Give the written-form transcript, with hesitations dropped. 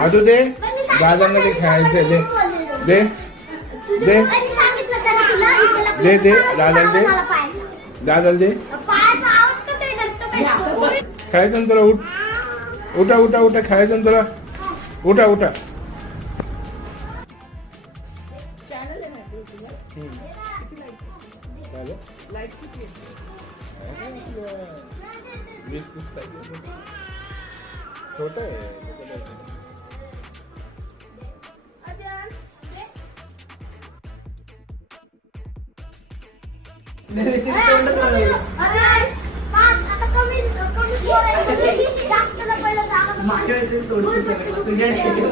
आजू दे दादांना ते खेळायचं दे दे दे दे दे दादाला दे दादाला दे खेळायचं तुला उठ उठा उठा उठा खेळायचं तुला उठा उठा छोटा आहे तुझ्या